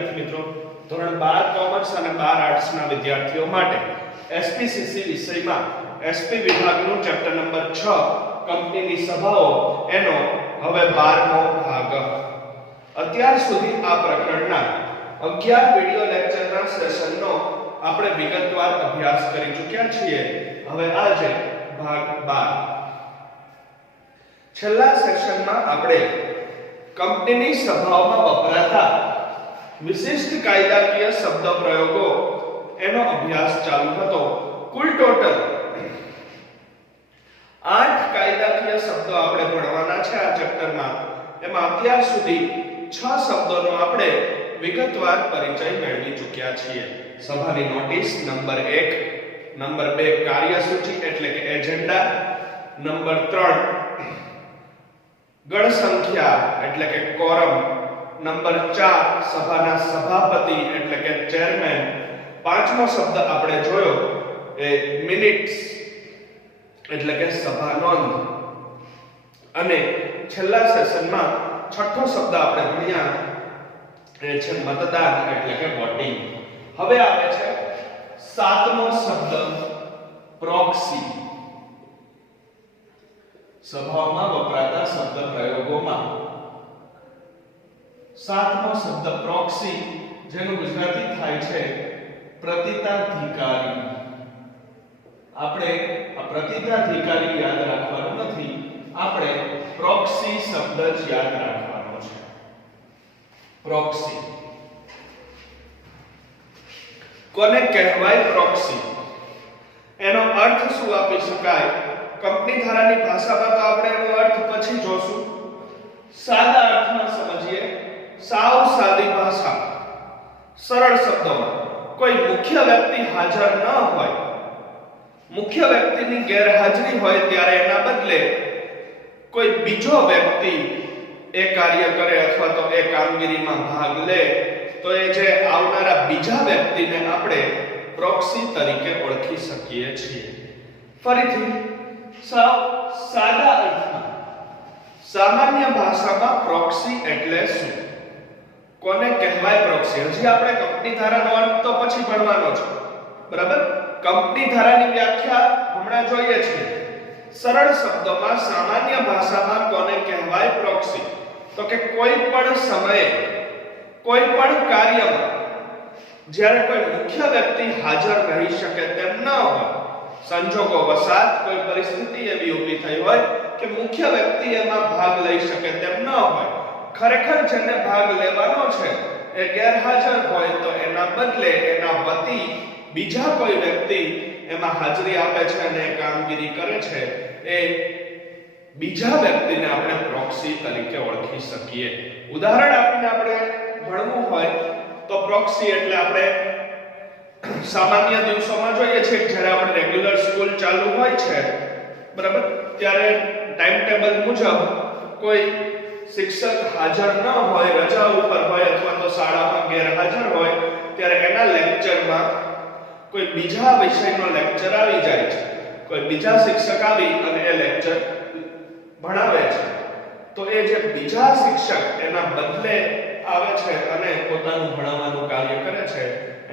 વિદ્યાર્થી મિત્રો, ધોરણ 12 કોમર્સ અને 12 આર્ટ્સ ના વિદ્યાર્થીઓ માટે એસપીસીસી વિષયમાં એસપી વિભાગનું ચેપ્ટર નંબર 6 કંપનીની સભાઓ એનો હવે 12મો ભાગ. અત્યાર સુધી આ પ્રકરણના 11 વિડિયો લેક્ચરના સેશનનો આપણે વિગતવાર અભ્યાસ કરી ચૂક્યા છીએ. હવે આજે ભાગ 12. છેલ્લા સેશનમાં આપણે કંપનીની સભાઓમાં વપરાતા વિશિષ્ટ કાયદાકીય શબ્દ પ્રયોગો એનો અભ્યાસ ચાલુ હતો. કુલ ટોટલ 8 કાયદાકીય શબ્દો આપણે ભણવાના છે આ ચેપ્ટરમાં. એમાં અત્યાર સુધી 6 શબ્દોનો આપણે વિગતવાર પરિચય મેળવી ચૂક્યા છીએ. સભાની નોટિસ નંબર 1, નંબર 2 કાર્યસૂચિ એટલે કે એજન્ડા, નંબર 3 ગણ સંખ્યા એટલે કે કોરમ, નંબર 4 સભાના સભાપતિ એટલે કે ચેરમેન, પાંચમો શબ્દ આપણે જોયો એ મિનિટ્સ એટલે કે સભા નોંધ, અને છેલ્લા સેશનમાં છઠ્ઠો શબ્દ આપણે ભણ્યા એ છે મતદાન એટલે કે વોટિંગ. હવે આવે છે સાતમો શબ્દ પ્રોક્સી. સભાઓમાં વપરાતા શબ્દ પ્રયોગોમાં સાતમો શબ્દ પ્રોક્સી, જેનું ગુજરાતી થાય છે પ્રતિતાધિકારી. આપણે આ પ્રતિતાધિકારી યાદ રાખવાનું નથી, આપણે પ્રોક્સી શબ્દ જ યાદ રાખવાનો છે. પ્રોક્સી કોને કહેવાય? પ્રોક્સી એનો અર્થ શું આપી શકાય? કંપની ધારાની ભાષામાં તો આપણે એનો અર્થ પછી જોશું. સાદા અર્થમાં સમજીએ, સાવ સાદી ભાષા, સરળ શબ્દોમાં કોઈ મુખ્ય વ્યક્તિ હાજર ન હોય, મુખ્ય વ્યક્તિની ગેરહાજરી હોય ત્યારે એના બદલે કોઈ બીજો વ્યક્તિ એ કાર્ય કરે અથવા તો એ કામગીરીમાં ભાગ લે તો એ જે આવનારા બીજા વ્યક્તિને આપણે પ્રોક્સી તરીકે ઓળખી શકીએ છીએ. ફરીથી સાવ સાદા અર્થમાં, સામાન્ય ભાષામાં પ્રોક્સી એટલે શું? કોને કહેવાય પ્રોક્સી? હજી આપણે કંપની ધારાનો અર્થ તો પછી ભણવાનો છે, બરાબર? કંપની ધારાની વ્યાખ્યા હમણાં જોઈએ છીએ. સરળ શબ્દોમાં સામાન્ય ભાષામાં કોને કહેવાય પ્રોક્સી? તો કે કોઈ પણ સમયે કોઈ પણ કાર્યમાં જ્યારે કોઈ મુખ્ય વ્યક્તિ હાજર રહી શકે તેમ ન હોય, સંજોગો વસાત કોઈ પરિસ્થિતિ એવી ઊભી થઈ હોય કે મુખ્ય વ્યક્તિ એમાં ભાગ લઈ શકે તેમ ન હોય, ખરેખર જેને ભાગ લેવાનો છે એ ગેરહાજર હોય, તો એના બદલે એના વતી બીજા કોઈ વ્યક્તિ એમાં હાજરી આપે છે અને કામગીરી કરે છે, એ બીજા વ્યક્તિને આપણે પ્રોક્સી તરીકે ઓળખી શકીએ. ઉદાહરણ આપીને આપણે ભણવું હોય તો પ્રોક્સી એટલે આપણે સામાન્ય દિવસોમાં જોઈએ છે જ્યારે આપણે રેગ્યુલર સ્કૂલ ચાલુ હોય છે, બરાબર, ત્યારે ટાઈમ ટેબલ મુજબ કોઈ શિક્ષક હાજર ન હોય, રજા ઉપર હોય અથવા તો શાળામાં ગેરહાજર હોય, ત્યારે એના લેક્ચરમાં કોઈ બીજા વિષયનો લેક્ચર આવી જાય છે, કોઈ બીજા શિક્ષક આવી અને એ લેક્ચર ભણાવે છે, તો એ જે બીજા શિક્ષક એના બદલે આવે છે અને પોતાનું ભણાવવાનું કાર્ય કરે છે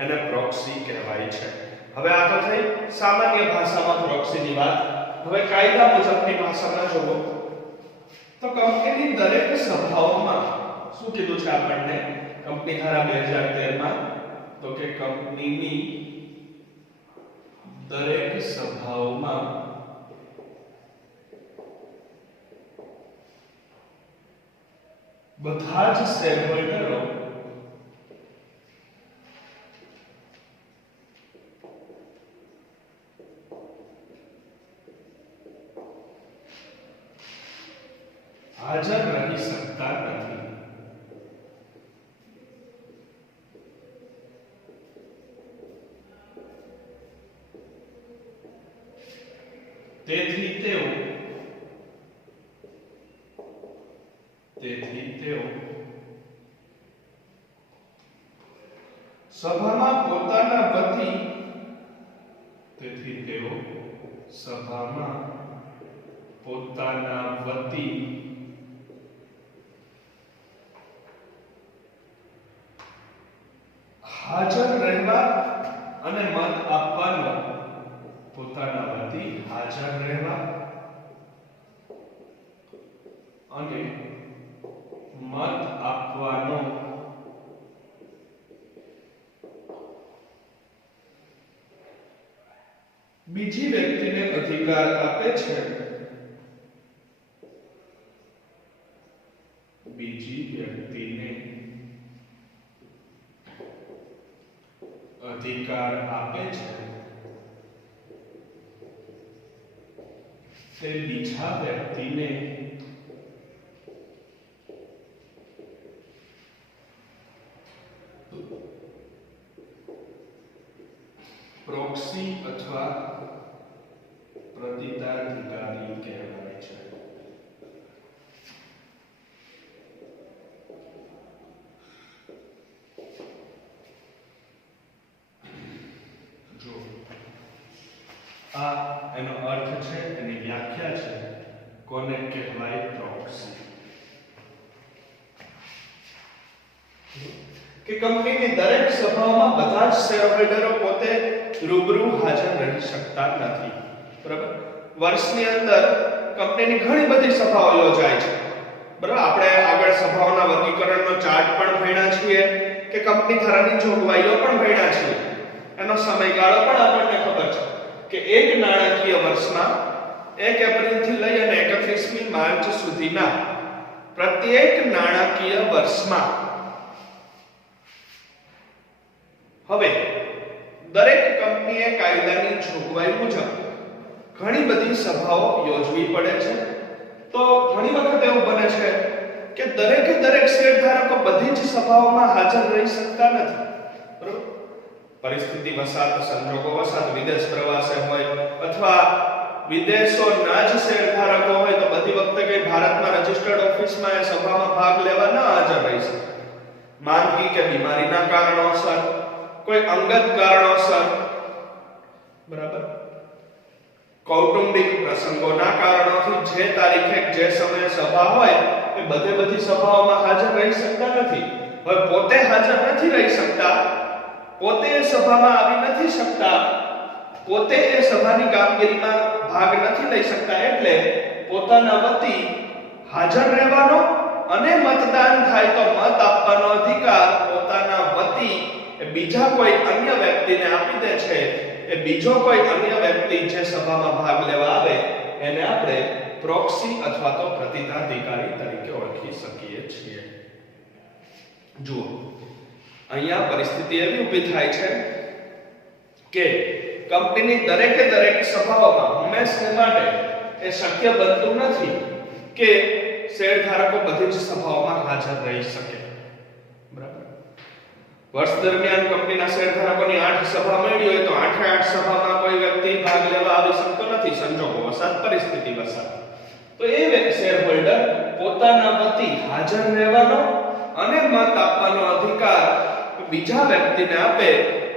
એને પ્રોક્સી કહેવાય છે. હવે આ તો થઈ સામાન્ય ભાષામાં પ્રોક્સીની વાત. હવે કાયદા મુજબની ભાષામાં જોવો તો કંપનીની દરેક સભાઓમાં શું કીધું છે આપણને કંપની ધારા 2013 માં? તો કે કંપનીની દરેક સભાઓમાં બધા જ શેરહોલ્ડરો હાજર રહી શકતા નથી. તેથી તેઓ સભામાં પોતાના વતી અને મત આપવાનો પોતાના વતી હાજર રહેવા અને મત આપવાનો બીજી વ્યક્તિને અધિકાર આપે છે, બીજી વ્યક્તિને અધિકાર આપે છે તે બીજા વ્યક્તિને પ્રોક્સી અથવા પ્રતિતાધિકારી કહેવાય છે. જો આ એનો અર્થ છે, એની વ્યાખ્યા છે, કોને કહેવાય પ્રોક્સી. કે કંપનીની દરેક સભાઓમાં બધા જ શેરહોલ્ડરો પોતે રૂબરૂ હાજર રહી શકતા નથી. બરાબર? વર્ષની અંદર કંપનીની ઘણી બધી સભાઓ યોજાય છે. બરાબર? આપણે આગળ સભાઓના વર્ગીકરણનો ચાર્ટ પણ ભણ્યા છીએ કે કંપની ધારાની જોગવાઈઓ પણ ભણ્યા છીએ. એનો સમયગાળો પણ આપણને ખબર છે કે એક નાણાકીય વર્ષમાં 1 એપ્રિલથી લઈ અને 31મી માર્ચ સુધીના પ્રત્યેક નાણાકીય વર્ષમાં હવે દરેક કંપનીએ કાયદાની જોગવાઈ મુજબ ઘણી બધી સભાઓ યોજવી પડે છે. તો ઘણી વખત એવું બને છે કે દરેક શેરધારકો બધી જ સભાઓમાં હાજર રહી શકતા નથી. બરોબર? પરિસ્થિતિ વસાત, સંજોગો વસાત, વિદેશ પ્રવાસે હોય અથવા વિદેશોના જ શેરધારકો હોય તો બધી વખતે કઈ ભારતમાં રજિસ્ટર્ડ ઓફિસમાં એ સભામાં ભાગ લેવા ન હાજર રહી શકે. માંદગી કે બીમારીના કારણોસર, કોઈ અંગત કારણોસર, બરાબર, કૌટુંબિક પ્રસંગોના કારણોથી જે તારીખે જે સમયે સભા હોય એ બધી સભાઓમાં હાજર રહી શકતા નથી. હવે પોતે હાજર નથી રહી શકતા, પોતે એ સભામાં આવી નથી શકતા, પોતે એ સભાની કામગીરીમાં ભાગ નથી લઈ શકતા, એટલે પોતાના વતી હાજર રહેવાનો અને મતદાન થાય તો મત આપવાનો અધિકાર પોતાના વતી બીજા કોઈ અન્ય વ્યક્તિને આપી દે છે. એ બીજો કોઈ અન્ય વ્યક્તિ જે સભામાં ભાગ લેવા આવે એને આપણે પ્રોક્સી અથવા તો પ્રતિતાધિકારી તરીકે ઓળખી શકીએ છીએ. જુઓ, અહીંયા પરિસ્થિતિ એવી ઊભી થાય છે કે કંપનીની દરેક સભાઓમાં હંમેશા માટે એ શક્ય બનતું નથી કે શેરધારકો બધી જ સભાઓમાં હાજર રહી શકે. બરાબર? વર્ષ દરમિયાન કંપનીના શેરધારકોની 8 સભા મળી હોય તો 8 સભામાં કોઈ વ્યક્તિ ભાગ લેવા આવી શકતો નથી, સંજોગો વસાત, પરિસ્થિતિ વસાત. તો એ શેરહોલ્ડર પોતાના વતી હાજર રહેવાનો અને મત આપવાનો અધિકાર બીજા વ્યક્તિને આપે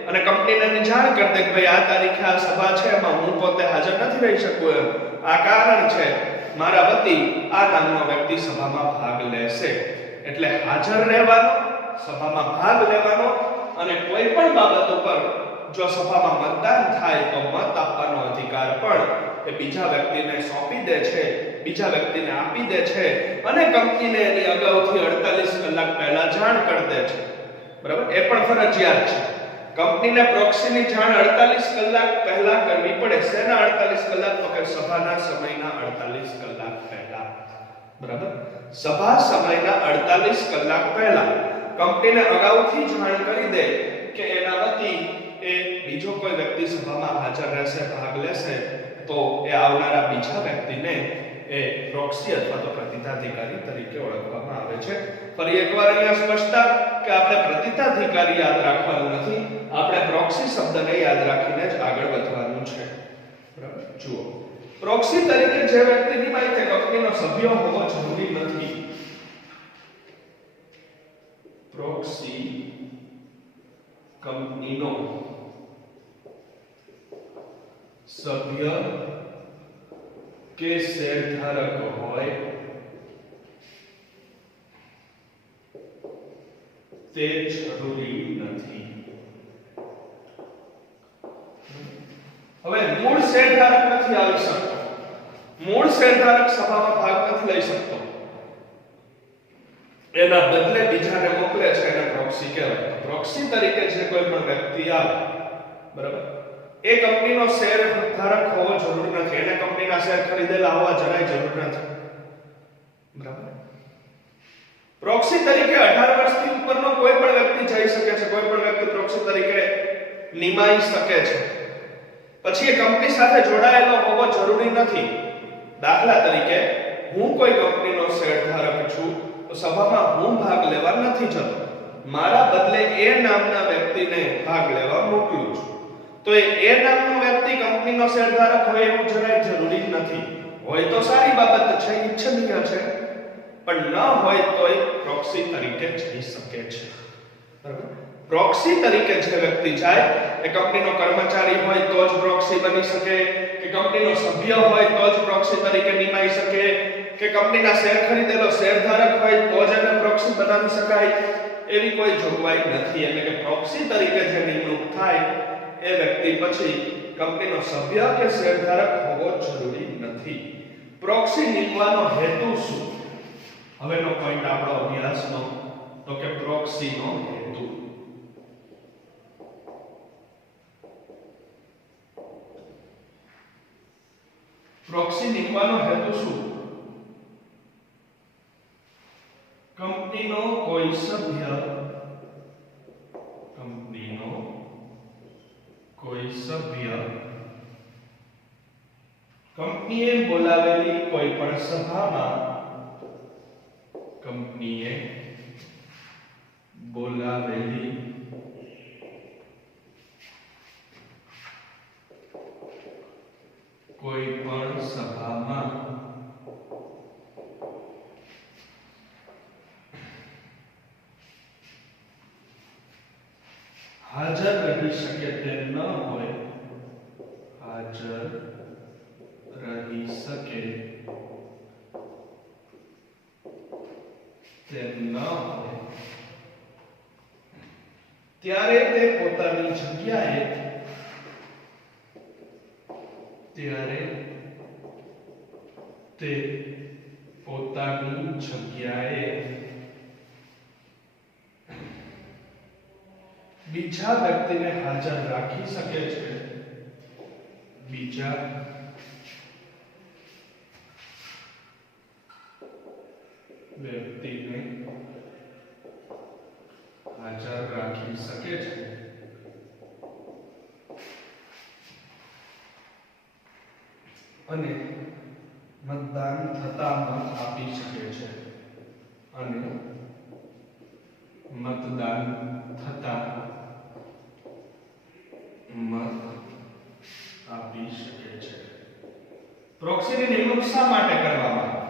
અને કંપનીને જાણ કરી દે કે ભાઈ આ તારીખે આ સભા છે, એમાં હું પોતે હાજર નથી રહી શકું, આ કારણ છે, મારા વતી આ નામનો વ્યક્તિ સભામાં ભાગ લેશે. એટલે હાજર રહેવાનો, સભામાં ભાગ લેવાનો અને કોઈ પણ બાબત ઉપર જો સભામાં મતદાન થાય તો મત આપવાનો અધિકાર પણ એ બીજા વ્યક્તિને સોંપી દે છે, બીજા વ્યક્તિને આપી દે છે અને કંપનીને એની અગાઉથી 48 કલાક પહેલા જાણ કરી દે છે. બરાબર? એ પણ ફરજિયાત છે. કંપનીને પ્રોક્સીની જાણ 48 કલાક પહેલા કરવી પડે. શેના 48 કલાક? તો કે સભાના સમયના 48 કલાક પહેલા. બરાબર? સભા સમયના 48 કલાક પહેલા કંપનીને અગાઉથી જાણ કરી દે કે એના વતી એ બીજો કોઈ વ્યક્તિ સભામાં હાજર રહેશે, ભાગ લેશે, તો એ આવનારા બીજા વ્યક્તિને એ પ્રોક્સી અથવા તો પ્રતિતાધિકારી તરીકે ઓળખવામાં આવે છે. ફરી એકવાર અહીંયા સ્પષ્ટતા કે આપણે પ્રતિતાધિકારી યાદ રાખવાનું નથી, આપણે પ્રોક્સી શબ્દને યાદ રાખીને જ આગળ વધવાનું છે. બરાબર? જુઓ, પ્રોક્સી તરીકે જે વ્યક્તિની માહિતી કંપનીનો સભ્ય હોવો જરૂરી નથી. પ્રોક્સી કંપનીનો સભ્ય કે શેરધારક હોય તે જરૂરી નથી. હવે મૂળ શેરધારક નથી આવી શકતો, મૂળ શેરધારક સભામાં ભાગ નથી લઈ શકતો, એના બદલે બીજાને મોકલે છે, એને પ્રોક્સી કહેવાય. પ્રોક્સી તરીકે જે કોઈ પણ વ્યક્તિ આવે, બરાબર, એ કંપનીનો શેર ધારક હોવો જરૂરી નથી, એને કંપનીના શેર ખરીદેલા હોવા જરાય જરૂર નથી, બરાબર. પ્રોક્સી તરીકે 18 વર્ષથી ઉપરનો કોઈ પણ વ્યક્તિ જઈ શકે છે, કોઈ પણ વ્યક્તિ પ્રોક્સી તરીકે નિમાઈ શકે છે. પછી એ કંપની સાથે જોડાયેલો હોવો જરૂરી નથી. દાખલા તરીકે હું કોઈ કંપનીનો શેરધારક છું તો સભામાં હું ભાગ લેવા નથી જતો, મારા બદલે એ નામના વ્યક્તિને ભાગ લેવા મોકલું છું. તો એ નામનો વ્યક્તિ કંપનીનો શેરધારક હોય એવું જરાય જરૂરી નથી. હોય તો સારી બાબત છે, ઈચ્છનીય છે, પણ ન હોય તોય પ્રોક્સી તરીકે જઈ શકે છે, બરાબર. પ્રોક્સી તરીકે જે વ્યક્તિ જાય એ કંપનીનો કર્મચારી હોય તો જ પ્રોક્સી બની શકે, કે કંપનીનો સભ્ય હોય તો જ પ્રોક્સી તરીકે નિમાઈ શકે, કે કંપનીના શેર ખરીદેલો શેરધારક હોય તો જ એને પ્રોક્સી બનાવી શકાય, એવી કોઈ જોગવાઈ નથી. એટલે કે પ્રોક્સી તરીકે જે નિમણૂક થાય એ વ્યક્તિ પછી કંપનીનો સભ્ય કે શેરધારક હોવો જરૂરી નથી. પ્રોક્સી નિમવાનો હેતુ શું? હવેનો પોઈન્ટ આપણો અભ્યાસનો, તો કે પ્રોક્સીનો હેતુ. પ્રોક્સી નિમવાનો હેતુ શું? કંપનીનો કોઈ સભ્ય, કંપનીનો કોઈ સભ્ય કંપનીએ બોલાવેલી કોઈ પણ સભામાં, કંપનીએ બોલાવેલી કોઈ પણ સભામાં હાજર રહી શકે તેમ ન હોય, હાજર રહી શકે તેમ ન હોય ત્યારે તે પોતાની જગ્યાએ, ત્યારે તે પોતાની જગ્યાએ બીજા વ્યક્તિને હાજર રાખી શકે છે, બીજા વ્યક્તિને હાજર રાખી શકે છે અને મતદાન થતા મત આપી શકે છે, અને મતદાન થતા મત આપી શકે છે. પ્રોક્સીની નિમણૂક શા માટે કરવામાં આવે?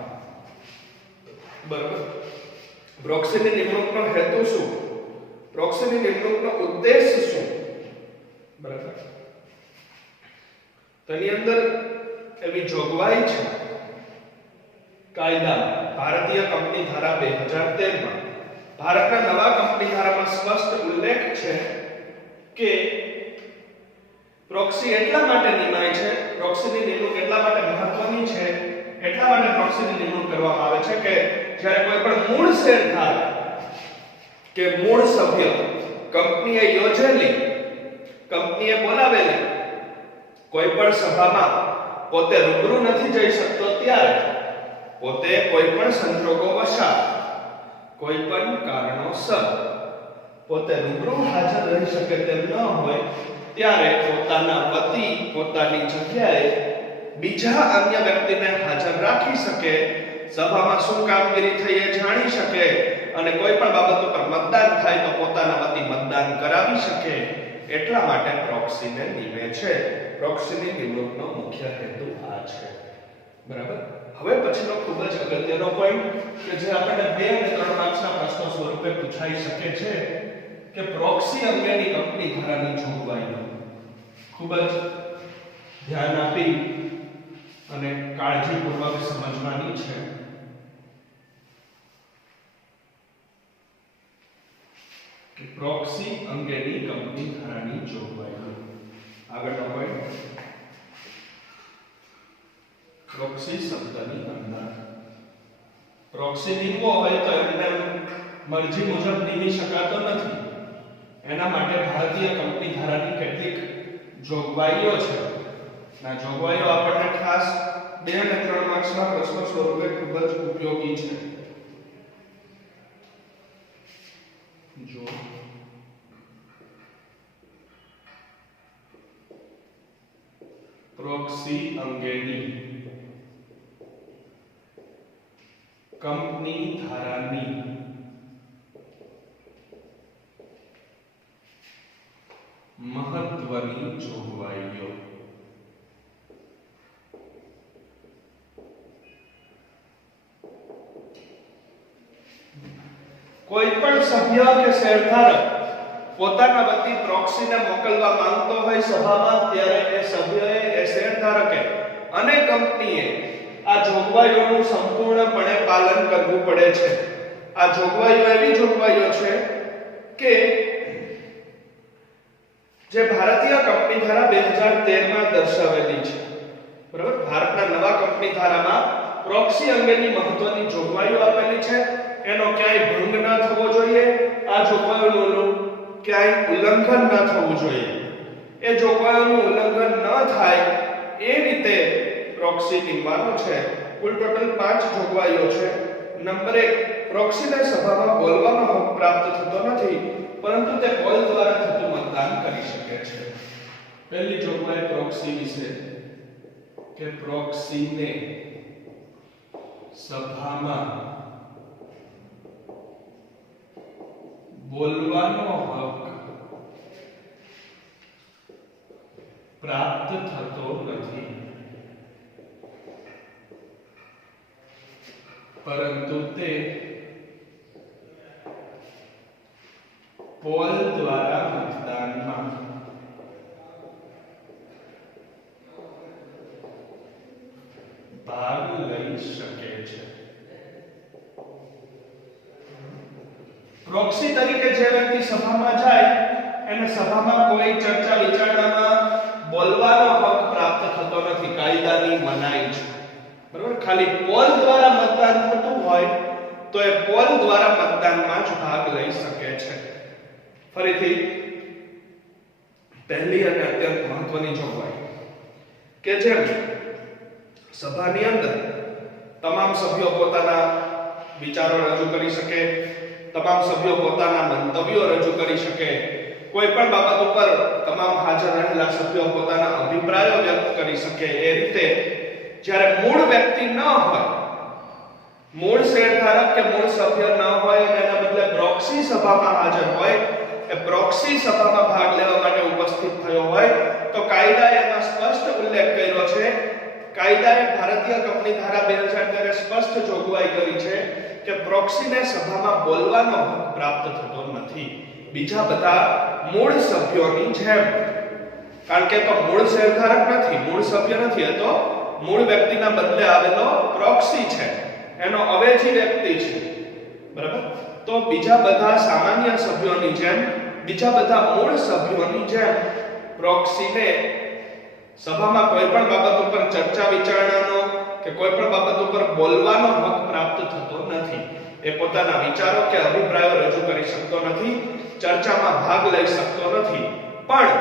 બરાબર. પ્રોક્સીની નિમણૂકનો હેતુ શું? પ્રોક્સીની નિમણૂકનો ઉદ્દેશ શું? બરાબર. તેની અંદર એવી જોગવાઈ છે કાયદા ભારતીય કંપની ધારા 2013 માં, ભારતના નવા કંપની ધારામાં સ્પષ્ટ ઉલ્લેખ છે કે પ્રોક્સી એટલા માટે નિમાય છે, પ્રોક્સીની નિમણૂક એટલા માટે મહત્વની છે, એટલા માટે પ્રોક્સીની નિમણૂક કરવામાં આવે છે કે જ્યારે કોઈ પણ મૂળ શેરધારક કે મૂળ સભ્ય કંપનીએ યોજેલી, કંપનીએ બોલાવેલી કોઈ પણ સભામાં પોતે રૂબરૂ નથી જઈ શકતો, ત્યારે પોતે કોઈ પણ સંજોગોવશાત, કોઈ પણ કારણોસર પોતે રૂબરૂ હાજર રહી શકે તેમ ન હોય, ત્યારે પોતાના વતી, પોતાની જગ્યાએ બીજા અન્ય વ્યક્તિને હાજર રાખી શકે, સભામાં શું કામગીરી થઈ એ જાણી શકે, અને કોઈ પણ બાબત ઉપર મતદાન થાય તો પોતાના વતી મતદાન કરાવી શકે. એટલા માટે પ્રોક્સીને નિમે છે. પ્રોક્સીની નિમણૂકનો મુખ્ય હેતુ આ છે, બરાબર. હવે પછીનો ખૂબ જ અગત્યનો પોઈન્ટ કે જે આપણને 2 અને 3 માર્ક્સના પ્રશ્નો સ્વરૂપે પૂછાઈ શકે છે કે પ્રોક્સી અંગેની કંપની ધારાની જોગવાઈઓ ખૂબ જ ધ્યાન આપી અને કાળજીપૂર્વક સમજવાની છે. કે પ્રોક્સી અંગેની કંપની ધારાની જોગવાઈઓ. આગળનો પોઈન્ટ પ્રોક્સી શબ્દની અંદર પ્રોક્સી નીમવો હોય તો એમને મરજી મુજબ નીમી શકાતો નથી. એના માટે ભારતીય કંપની ધારાની કેટલીક જોગવાઈઓ છે. આ જોગવાઈઓ આપણને ખાસ 2 અને 3 માર્ક્સના પ્રશ્નો સ્વરૂપે ખૂબ જ ઉપયોગી છે. જો પ્રોક્સી અંગેની કંપની ધારાની મહત્વની જોગવાઈઓ. કોઈ પણ સભ્ય કે શેરધારક પોતાના વતી પ્રોક્સીને મોકલવા માંગતો હોય સભામાં, ત્યારે એ સભ્યએ, એ શેરધારકે અને કંપનીએ આ જોગવાઈઓનું સંપૂર્ણપણે પાલન કરવું પડે છે. આ જોગવાઈઓ એવી જોગવાઈઓ છે કે જે ભારતીય કંપની ધારા 2013 માં દર્શાવેલી છે. બરાબર? ભારતના નવા કંપની ધારામાં પ્રોક્સી અંગેની મહત્વની જોગવાઈઓ આપેલી છે. એનો ક્યાંય ભંગ ન થવો જોઈએ, આ જોગવાઈઓનું ક્યાંય ઉલ્લંઘન ન થવું જોઈએ. એ જોગવાઈઓનું ઉલ્લંઘન ન થાય એ રીતે પ્રોક્સી નીમવાનું છે. કુલ ટોટલ 5 જોગવાઈઓ છે. નંબર 1, પ્રોક્સીને સભામાં બોલવાનો હક પ્રાપ્ત થતો નથી, પરંતુ તે કોલ દ્વારા થતું મતદાન કરી શકે છે. પહેલી જોગવાઈ પ્રોક્સી વિશે કે પ્રોક્સીને સભામાં બોલવાનો હક પ્રાપ્ત થતો નથી, પરંતુ તે પોલ દ્વારા મતદાનમાં ભાગ લઈ શકે છે. પ્રોક્સી તરીકે જે વ્યક્તિ સભામાં જાય એને સભામાં કોઈ ચર્ચા વિચારણામાં બોલવાનો હક પ્રાપ્ત થતો નથી, કાયદાની મનાઈ છે. બરાબર? ખાલી પોલ દ્વારા મતદાન થતું હોય તો એ પોલ દ્વારા મતદાનમાં જ ભાગ લઈ શકે છે. ફરીથી પહેલી અને અત્યંત મહત્વની જોગવાઈ કે જેમ સભાની અંદર તમામ સભ્યો પોતાના વિચારો રજૂ કરી શકે, તમામ સભ્યો પોતાના મંતવ્યો રજૂ કરી શકે, કોઈ પણ બાબત ઉપર તમામ હાજર રહેલા સભ્યો પોતાના અભિપ્રાયો વ્યક્ત કરી શકે. એ રીતે જ્યારે મૂળ વ્યક્તિ ન હોય, મૂળ શેરધારક કે મૂળ સભ્ય ન હોય અને એના બદલે પ્રોક્સી સભામાં હાજર હોય, એ પ્રોક્સી સભામાં ભાગ લેવા માટે ઉપસ્થિત થયો હોય, તો કાયદાએ એમાં સ્પષ્ટ ઉલ્લેખ કર્યો છે. કાયદાએ ભારતીય કંપની ધારા 2013 સ્પષ્ટ જોગવાઈ કરી છે કે પ્રોક્સીને સભામાં બોલવાનો હક પ્રાપ્ત થતો નથી, બીજા બધા મૂળ સભ્યોની જેમ. કારણ કે તો મૂળ શેરધારક નથી, મૂળ સભ્ય નથી, એ તો મૂળ વ્યક્તિના બદલે આવેલો પ્રોક્સી છે, એનો અવેજી વ્યક્તિ છે. બરાબર? તો બીજા બધા સામાન્ય સભ્યોની જેમ, બીજા બધા મૂળ સભ્યોની જેમ પ્રોક્સીને સભામાં કોઈ પણ બાબત ઉપર ચર્ચા વિચારણાનો કે કોઈ પણ બાબત ઉપર બોલવાનો હક પ્રાપ્ત થતો નથી. એ પોતાના વિચારો કે અભિપ્રાયો રજૂ કરી શકતો નથી, ચર્ચામાં ભાગ લઈ શકતો નથી. પણ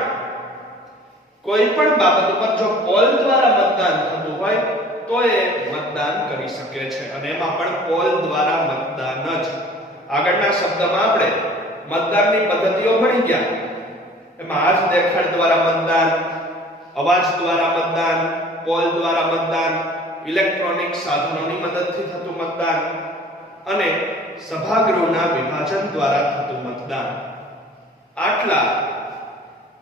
કોઈ પણ બાબત ઉપર જો પોલ દ્વારા મતદાન થતું હોય તો એ મતદાન કરી શકે છે, અને એમાં પણ પોલ દ્વારા મતદાન જ. આગળના શબ્દમાં આપણે મતદાનની પદ્ધતિઓ ભણી ગયા. એમાં હાથ દેખાડ દ્વારા મતદાન, અવાજ દ્વારા મતદાન, પોલ દ્વારા મતદાન, ઇલેક્ટ્રોનિક સાધનોની મદદથી થતું મતદાન અને સભાગૃહના વિભાજન દ્વારા થતું મતદાન. આટલા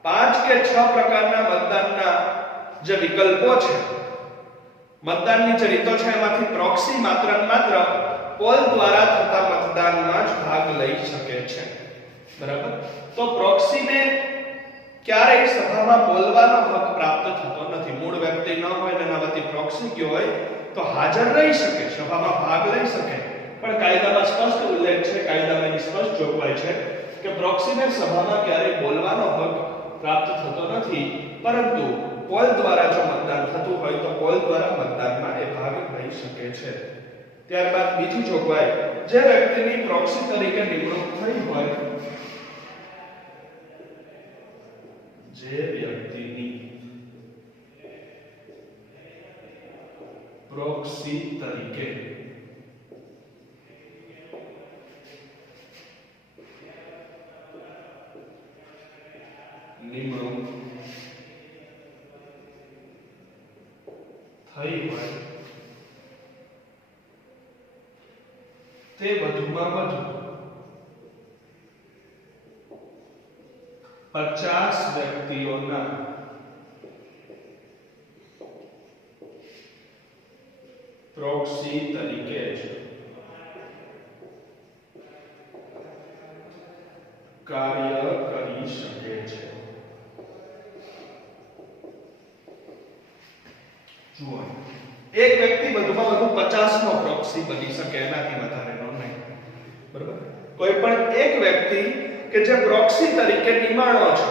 5 કે 6 પ્રકારના મતદાનના જે વિકલ્પો છે, મતદાનની જે રીતો છે, એમાંથી પ્રોક્સી માત્ર ને માત્ર પોલ દ્વારા થતા મતદાનમાં જ ભાગ લઈ શકે છે. બરાબર? તો પ્રોક્સીને ક્યારેય સભામાં બોલવાનો હક પ્રાપ્ત થતો નથી. મૂળ વ્યક્તિ ન હોય અને એના વતી પ્રોક્સી ગયો હોય તો હાજર રહી શકે, સભામાં ભાગ લઈ શકે, પણ કાયદામાં સ્પષ્ટ ઉલ્લેખ છે, કાયદામાં એની સ્પષ્ટ જોગવાઈ છે કે પ્રોક્સીને સભામાં ક્યારેય બોલવાનો હક પ્રાપ્ત થતો નથી, પરંતુ પોલ દ્વારા જો મતદાન થતું હોય તો પોલ દ્વારા મતદાનમાં એ છે. ત્યારબાદ બીજી જોગવાઈ, જે વ્યક્તિની પ્રોક્સી તરીકે નિમણૂક થઈ હોય, જે વ્યક્તિની પ્રોક્સી તરીકે નિમણૂક થઈ હોય તે વધુમાં વધુ 50 વ્યક્તિઓના પ્રોક્સી તરીકે કાર્ય કરી શકે છે. જુઓ, એક વ્યક્તિ વધુમાં વધુ 50 નો પ્રોક્સી બની શકે, એનાથી વધારે નો નહીં. બરાબર? કોઈ પણ એક વ્યક્તિ કે જે પ્રોક્સી તરીકે નિમાણો છે,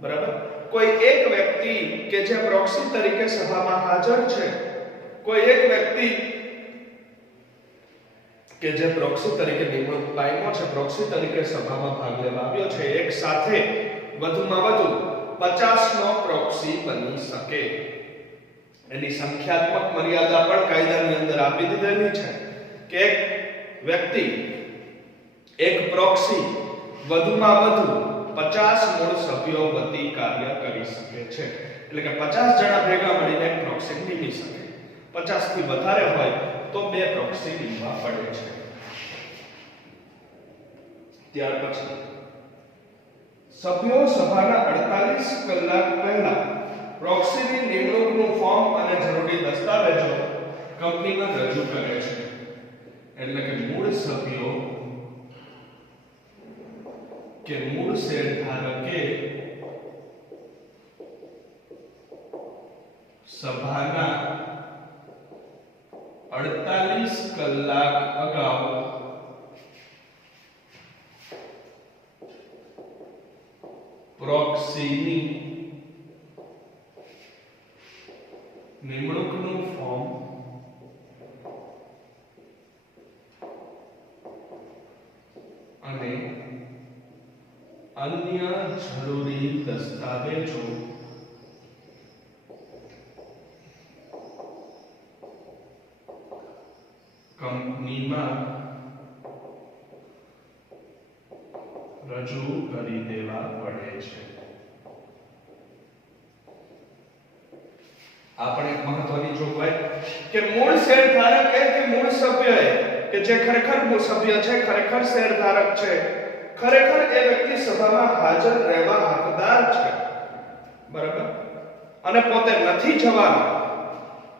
બરાબર, કોઈ એક વ્યક્તિ કે જે પ્રોક્સી તરીકે સભામાં હાજર છે, કોઈ એક વ્યક્તિ કે જે પ્રોક્સી તરીકે નિમણૂક પામ્યો છે, પ્રોક્સી તરીકે સભામાં ભાગ લેવા આવ્યો છે, એક સાથે વધુમાં વધુ 50 નો પ્રોક્સી બની શકે. એની સંખ્યાત્મક મર્યાદા પણ કાયદાની અંદર આપી દીધેલી છે કે એક વ્યક્તિ, એક પ્રોક્સી વધુમાં વધુ 50 મૂળ સભ્યો વતી કાર્ય કરી શકે છે. એટલે કે 50 જણા ભેગા મળીને એક પ્રોક્સી નિમી શકે. 50 થી વધારે હોય તો બે પ્રોક્સી નિમવા પડે છે. ત્યાર પછી સભ્યો સભાના 48 કલાક પહેલા પ્રોક્સીની નિમણૂકનું ફોર્મ અને જરૂરી દસ્તાવેજો કંપનીમાં રજૂ કરે છે. એટલે કે મૂળ સભ્યો કે મૂળ શેરધારકે સભાના 48 કલાક અગાઉ પ્રોક્સીની નિમણૂકનું ફોર્મ અને અન્ય જરૂરી દસ્તાવેજો કંપનીમાં રજૂ કરી દેવા પડે છે. આપણે એક મહત્વની જોગવાઈ કે મૂળ શેરધારક કે મૂળ સભ્ય કે જે ખરેખર મૂળ સભ્ય છે, ખરેખર શેરધારક છે, ખરેખર એ વ્યક્તિ સભામાં હાજર રહેવા હકદાર છે, બરાબર, અને પોતે નથી જવાનો,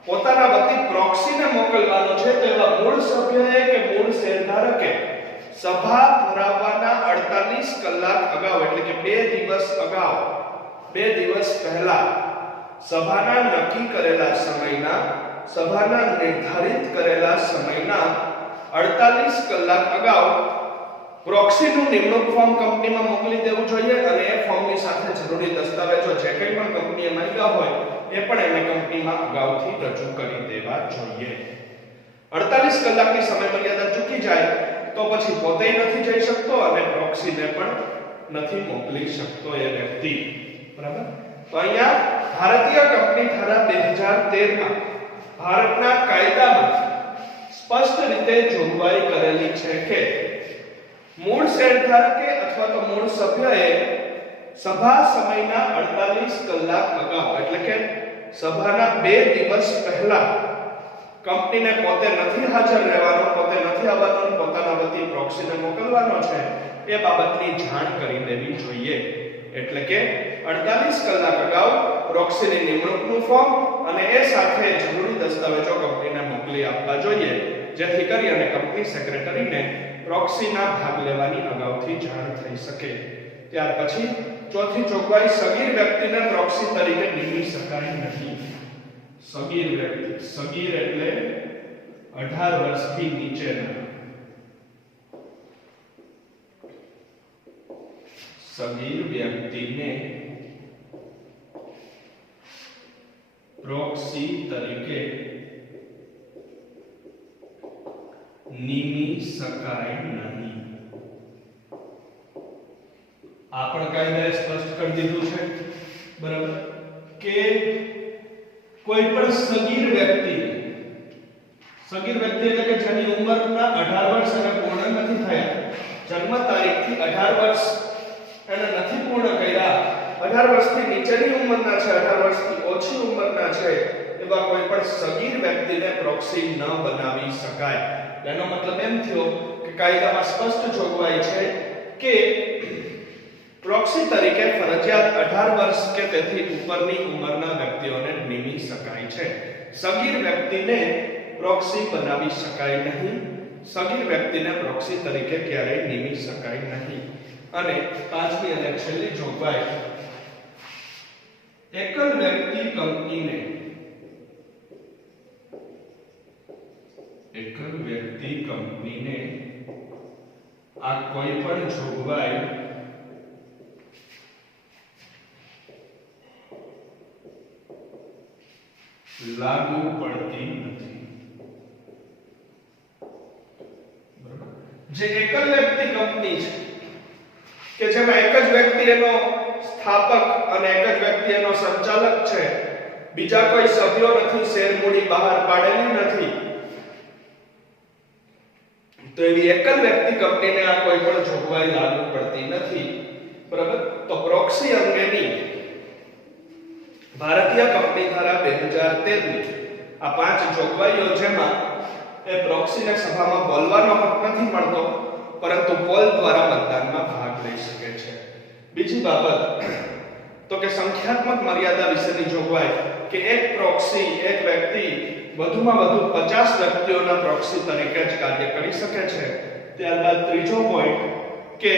પોતાના વતી પ્રોક્સીને મોકલવાનો છે, તો એવા મૂળ સભ્યએ કે મૂળ શેરધારકે સભા ભરાવવાના 48 કલાક અગાઉ, એટલે કે 2 દિવસ અગાઉ, 2 દિવસ પહેલા સભાના નક્કી કરેલા સમયના, સભાના નિર્ધારિત કરેલા સમયના 48 કલાક અગાઉ પ્રોક્સીનું નિમણૂક ફોર્મ કંપનીમાં મોકલી દેવું જોઈએ અને એ ફોર્મની સાથે જરૂરી દસ્તાવેજો જે કંઈ પણ કંપનીએ માંગ્યા હોય એ પણ એને કંપનીમાં અગાઉથી રજૂ કરી દેવા જોઈએ. 48 કલાકની સમયમર્યાદા ચૂકી જાય તો પછી પોતે નથી જઈ શકતો અને પ્રોક્સીને પણ નથી મોકલી શકતો એ વ્યક્તિ. બરાબર? તો અહીંયા ભારતીય કંપની ધારા 2013 માં ભારતના કાયદામાં સ્પષ્ટ રીતે જોગવાઈ કરેલી છે કે મૂળ શેરધારકે અથવા તો મૂળ સભ્યએ સભા સમયના 48 કલાક અગાઉ, એટલે કે સભાના 2 દિવસ પહેલા કંપનીને પોતે નથી હાજર રહેવાનો, પોતે નથી આવવાનો, પોતાના વતી પ્રોક્સીને મોકલવાનો છે, એ બાબતની જાણ કરી દેવી જોઈએ. એટલે કે 48 કલાક અગાઉ પ્રોક્સીની નિમણૂકનું ફોર્મ અને એ સાથે જરૂરી દસ્તાવેજો કંપનીને મોકલી આપવા જોઈએ, જેથી કરી અને કંપની સેક્રેટરીને પ્રોક્સીના ભાગ લેવાની અગાઉથી જાણ થઈ શકે. ત્યાર પછી ચોથી જોગવાઈ, સગીર વ્યક્તિને પ્રોક્સી તરીકે નિમી શકાય નહીં. સગીર વ્યક્તિ, સગીર એટલે 18 વર્ષથી નીચેના, સગીર વ્યક્તિને પ્રોક્સી તરીકે નિમી શકાય નહીં. આ પણ કાયદાએ સ્પષ્ટ કરી દીધું છે, બરાબર, કે કોઈ પણ સગીર વ્યક્તિ એટલે કે જેની ઉંમરના 18 વર્ષ અને પૂર્ણ નથી થયા, જન્મ તારીખથી 18 વર્ષ એને નથી પૂર્ણ કર્યા, 18 વર્ષથી નીચેની ઉંમરના છે, 18 વર્ષથી ઓછી ઉંમરના છે, એવા કોઈ પણ સગીર વ્યક્તિને પ્રોક્સી ન બનાવી શકાય. એનો મતલબ એમ થયો કે કાયદામાં સ્પષ્ટ જોગવાઈ છે કે પ્રોક્સી તરીકે ફરજિયાત 18 વર્ષ કે તેથી ઉપરની ઉંમરના વ્યક્તિઓને નિમી શકાય છે. સગીર વ્યક્તિને પ્રોક્સી બનાવી શકાય નહીં. સગીર વ્યક્તિને પ્રોક્સી તરીકે ક્યારેય નિમી શકાય નહીં. અને પાંચમી અને છેલ્લી જોગવાઈ, એકલ વ્યક્તિ કંપનીને આ કોઈ પણ જોગવાઈ લાગુ પડતી નથી. બરાબર, જે એકલ વ્યક્તિ કંપની છે કે જેમાં એક જ વ્યક્તિ એનો સ્થાપક અને એક જ વ્યક્તિ એનો સંચાલક છે, બીજા કોઈ સભ્યો નથી, શેર મૂડી બહાર પાડેલી નથી, તો એવી એકલ વ્યક્તિ કંપનીને આ કોઈ પણ જોગવાઈ લાગુ પડતી નથી. બરાબર, તો પ્રોક્સી અંગેની ભારતીય કંપની ધારા 2013 ની આ 5 જોગવાઈઓ, જેમાં એ પ્રોક્સીને સભામાં બોલવાનો હક નથી મળતો, પરંતુ પોલ દ્વારા મતદાનમાં ભાગ લઈ શકે છે. બીજી બાબત તો કે સંખ્યાત્મક મર્યાદા વિશેની જોગવાઈ, કે એક પ્રોક્સી, એક વ્યક્તિ વધુમાં વધુ 50 વ્યક્તિઓના પ્રોક્સી તરીકે જ કાર્ય કરી શકે છે. ત્યારબાદ ત્રીજો પોઈન્ટ, કે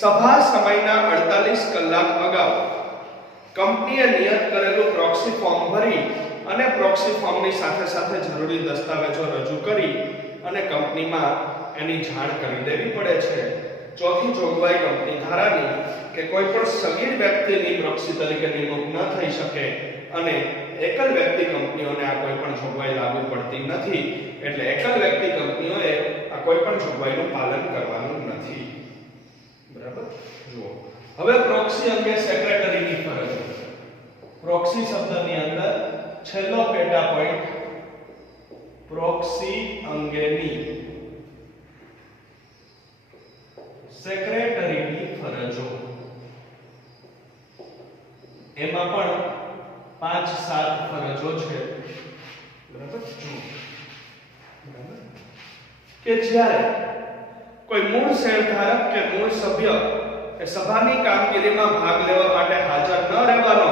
સભા સમયના 48 કલાક અગાઉ કંપનીએ નિયત કરેલું પ્રોક્સી ફોર્મ ભરી અને પ્રોક્સી ફોર્મની સાથે સાથે જરૂરી દસ્તાવેજો રજૂ કરી અને કંપનીમાં એની જાણ કરી દેવી પડે છે. ચોથી જોગવાઈ કંપની ધારાની, કે કોઈ પણ સગીર વ્યક્તિની પ્રોક્સી તરીકે નિમણૂક ન થઈ શકે અને એકલ વ્યક્તિ કંપનીઓને આ કોઈ પણ જોગવાઈ લાગુ પડતી નથી. એટલે એકલ વ્યક્તિ કંપનીઓએ આ કોઈ પણ જોગવાઈનું પાલન કરવાનું નથી. બરાબર, જુઓ હવે પ્રોક્સી અંગે સેક્રેટરીની ફરજ. પ્રોક્સી શબ્દની અંદર છેલ્લો પેટા પોઈન્ટ, પ્રોક્સી અંગેની સેક્રેટરીની ફરજો. એમાં પણ 5-7 ફરજો છે. બરાબર, કે જ્યારે કોઈ મૂળ શેરધારક કે મૂળ સભ્ય એ સભાની કામગીરીમાં ભાગ લેવા માટે હાજર ન રહેવાનો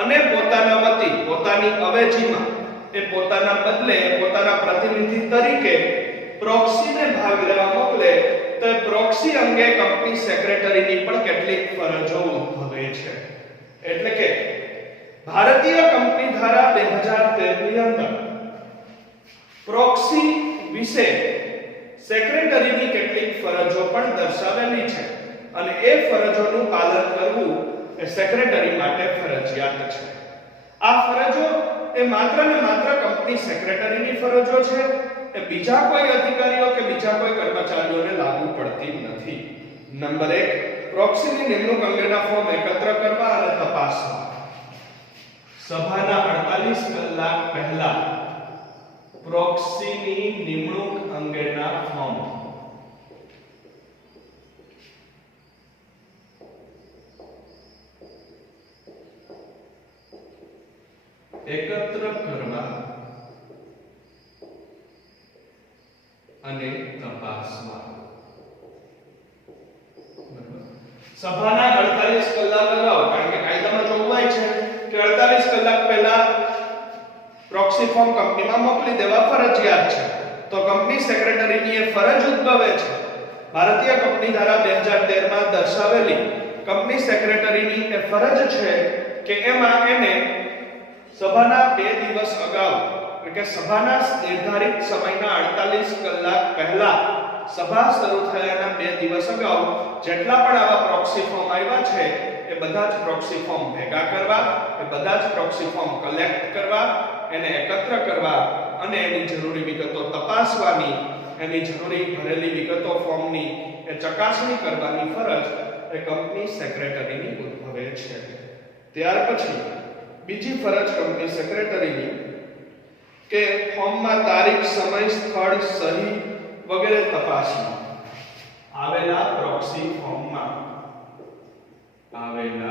અને પોતાના વતી, પોતાની અવેજીમાં, એ પોતાના બદલે, પોતાના પ્રતિનિધિ તરીકે પ્રોક્સીને ભાગ લેવા મોકલે, તો પ્રોક્સી અંગે કંપની સેક્રેટરીની પણ કેટલીક ફરજો ઉદ્ભવે છે. એટલે કે ભારતીય કંપની ધારા 2013 ની અંદર પ્રોક્સી વિશે સેક્રેટરીની કેટલીક ફરજો પણ દર્શાવેલી છે અને એ ફરજોનું પાલન કરવું એ સેક્રેટરી માટે ફરજિયાત છે. આ ફરજો એ માત્ર ને માત્ર કંપની સેક્રેટરીની ફરજો છે, એ બીજા કોઈ અધિકારીઓ કે બીજા કોઈ કર્મચારીઓને લાગુ પડતી નથી. નંબર 1, પ્રોક્સીની નિમણૂક અંગેના ફોર્મ એકત્ર કરવા અને તપાસવા. સભાના 48 કલાક પહેલા પ્રોક્સીની નિમણૂક અંગેના ફોર્મ એકત્ર કરવા અને તપાસવા. સભાના 48 કલાક અગાઉ, કારણ કે કાયદામાં જોગવાઈ છે કે 48 કલાક પહેલા પ્રોક્સી ફોર્મ કંપનીમાં મોકલી દેવા ફરજિયાત છે, તો કંપની સેક્રેટરીની એ ફરજ ઉદ્ભવે છે. ભારતીય કંપની ધારા 2013 માં દર્શાવેલી કંપની સેક્રેટરીની એ ફરજ છે કે એમાં એને સભાના 2 દિવસ અગાઉ, એટલે કે સભાના નિર્ધારિત સમયના 48 કલાક પહેલા, સભા શરૂ થયાના 2 દિવસ અગાઉ જેટલા પણ આવા પ્રોક્સી ફોર્મ આવ્યા છે એ બધા જ પ્રોક્સી ફોર્મ ભેગા કરવા, એ બધા જ પ્રોક્સી ફોર્મ કલેક્ટ કરવા, એને એકત્ર કરવા અને એની જરૂરી વિગતો તપાસવાની એની જરૂરી ભરેલી વિગતો ફોર્મની એ ચકાસણી કરવાની ફરજ એ કંપની સેક્રેટરીની ઉદ્ભવે છે. ત્યાર પછી બીજી ફરજ કંપની સેક્રેટરીની કે ફોર્મમાં તારીખ, સમય, સ્થળ, સહી વગેરે તપાસી આવેલા પ્રોક્સી ફોર્મમાં તારીખ,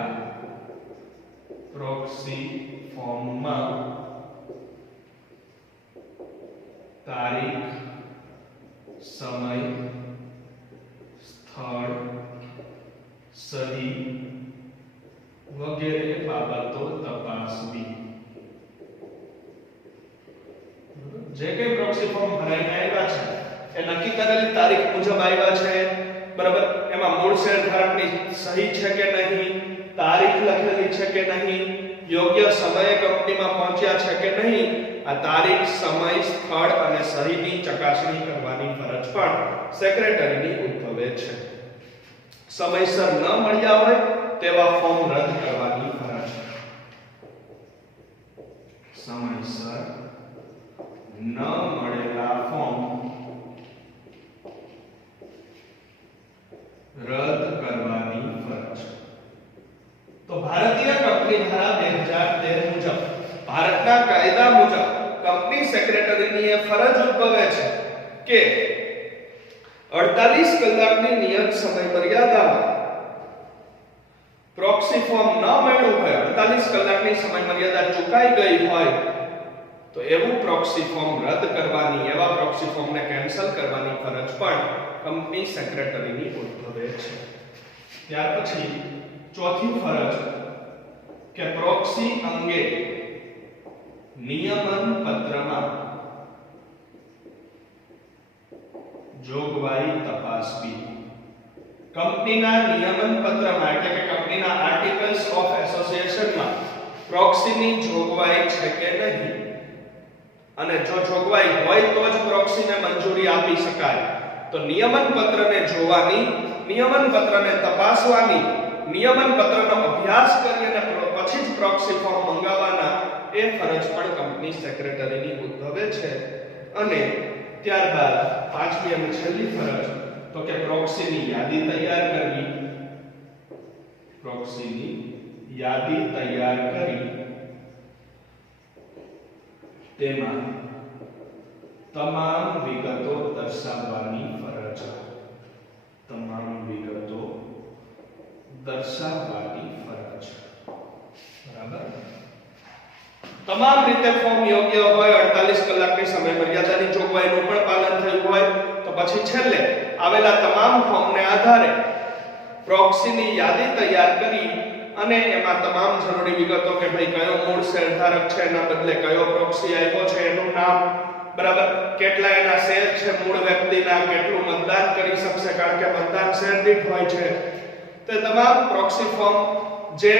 સમય, સ્થળ, સહી વગેરે બાબતો તપાસવી. જે કે પ્રોક્સી ફોર્મ ભરાઈને આવ્યા છે એ નક્કી કરેલી તારીખ મુજબ આવ્યા છે, બરાબર, એમાં મૂળ શેરધારકની સહી છે કે નહીં, તારીખ લખેલી છે કે નહીં, યોગ્ય સમયે કંપનીમાં પહોંચ્યા છે કે નહીં, આ તારીખ, સમય, સ્થળ અને સહીની ચકાસણી કરવાની ફરજ પણ સેક્રેટરીની ઉદ્ભવે છે. સમયસર ન મળ્યા હોય તેવા ફોર્મ રદ કરવાની ફરજ. સમયસર ન મળેલા ફોર્મ રદ કરવાની ફરજ. તો ભારતીય કંપની ધારા 2013 મુજબ, ભારતના કાયદા મુજબ કંપની સેક્રેટરીની એ ફરજ ઉદ્ભવે છે કે 48 કલાકની નિયત સમય મર્યાદામાં પ્રોક્સી ફોર્મ ન મળ્યું હોય, 48 કલાકની સમય મર્યાદા ચૂકાઈ ગઈ હોય તો એવું પ્રોક્સી ફોર્મ રદ કરવાની, એવા પ્રોક્સી ફોર્મને કેન્સલ કરવાની ફરજ પણ કંપની સેક્રેટરીની ઉદ્ભવે છે. ત્યાર પછી ચોથી ફરજ કે પ્રોક્સી અંગે નિયમન પત્રમાં જોગવાઈ તપાસવી. કંપનીના નિયમન પત્રમાં એટલે કે કંપનીના આર્ટિકલ્સ ઓફ એસોસિએશનમાં પ્રોક્સીની જોગવાઈ છે કે નહીં, અને જો જોગવાઈ હોય તો જ પ્રોક્સીને મંજૂરી આપી શકાય. તો નિયમન પત્રને જોવાની, નિયમન પત્રને તપાસવાની, નિયમન પત્રનો અભ્યાસ કરીને પછી જ પ્રોક્સી ફોર્મ મંગાવવાના એ ફરજ પણ કંપની સેક્રેટરીની ઉદ્ભવે છે. અને ત્યારબાદ પાંચમી અને છેલ્લી ફરજ તો કે પ્રોક્સીની યાદી તૈયાર કરવી. પ્રોક્સીની યાદી તૈયાર કરી તેમાં તમામ વિગતો દર્શાવવાની ફરજ. તમામ વિગતો દર્શાવવાની ફરજ. બરાબર. તમામ રીતે ફોર્મ યોગ્ય હોય, 48 કલાકની સમય મર્યાદાની જોગવાઈનું પણ પાલન થયું હોય તો પછી છેલ્લે આવેલા તમામ ફોર્મને આધારે પ્રોક્સીની યાદી તૈયાર કરી અને એમાં તમામ જરૂરી વિગતો કે ભાઈ કયો મૂળ શેરધારક છે, એના બદલે કયો પ્રોક્સી આવ્યો છે, એનું નામ, બરાબર, કેટલા એના શેર છે મૂળ વ્યક્તિના, કેટલું મતદાન કરી શકશે કારણ કે મતદાન શેર દીઠ હોય છે, તે તમામ પ્રોક્સી ફોર્મ જે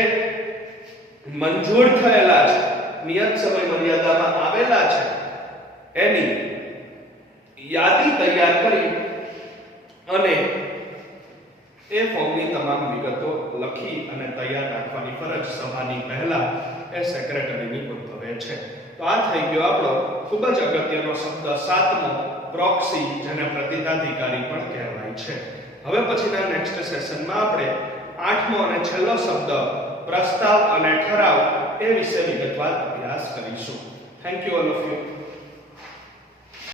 મંજૂર થયેલા છે, નિયત સમય મર્યાદામાં આવેલા છે, એની યાદી તૈયાર કરી અને એ ફોર્મની તમામ વિગતો લખી અને તૈયાર રાખવાની ફરજ સભાની પહેલા એ સેક્રેટરીની ઉદ્ભવે છે. તો આ થઈ ગયો આપણો ખૂબ જ અગત્યનો શબ્દ સાતમો, પ્રોક્સી, જેને પ્રતિનિધિકારી પણ કહેવાય છે. હવે પછીના નેક્સ્ટ સેશનમાં આપણે આઠમો અને છેલ્લો શબ્દ પ્રસ્તાવ અને ઠરાવ એ વિશે વિગતવાર અભ્યાસ કરીશું. Thank you all of you.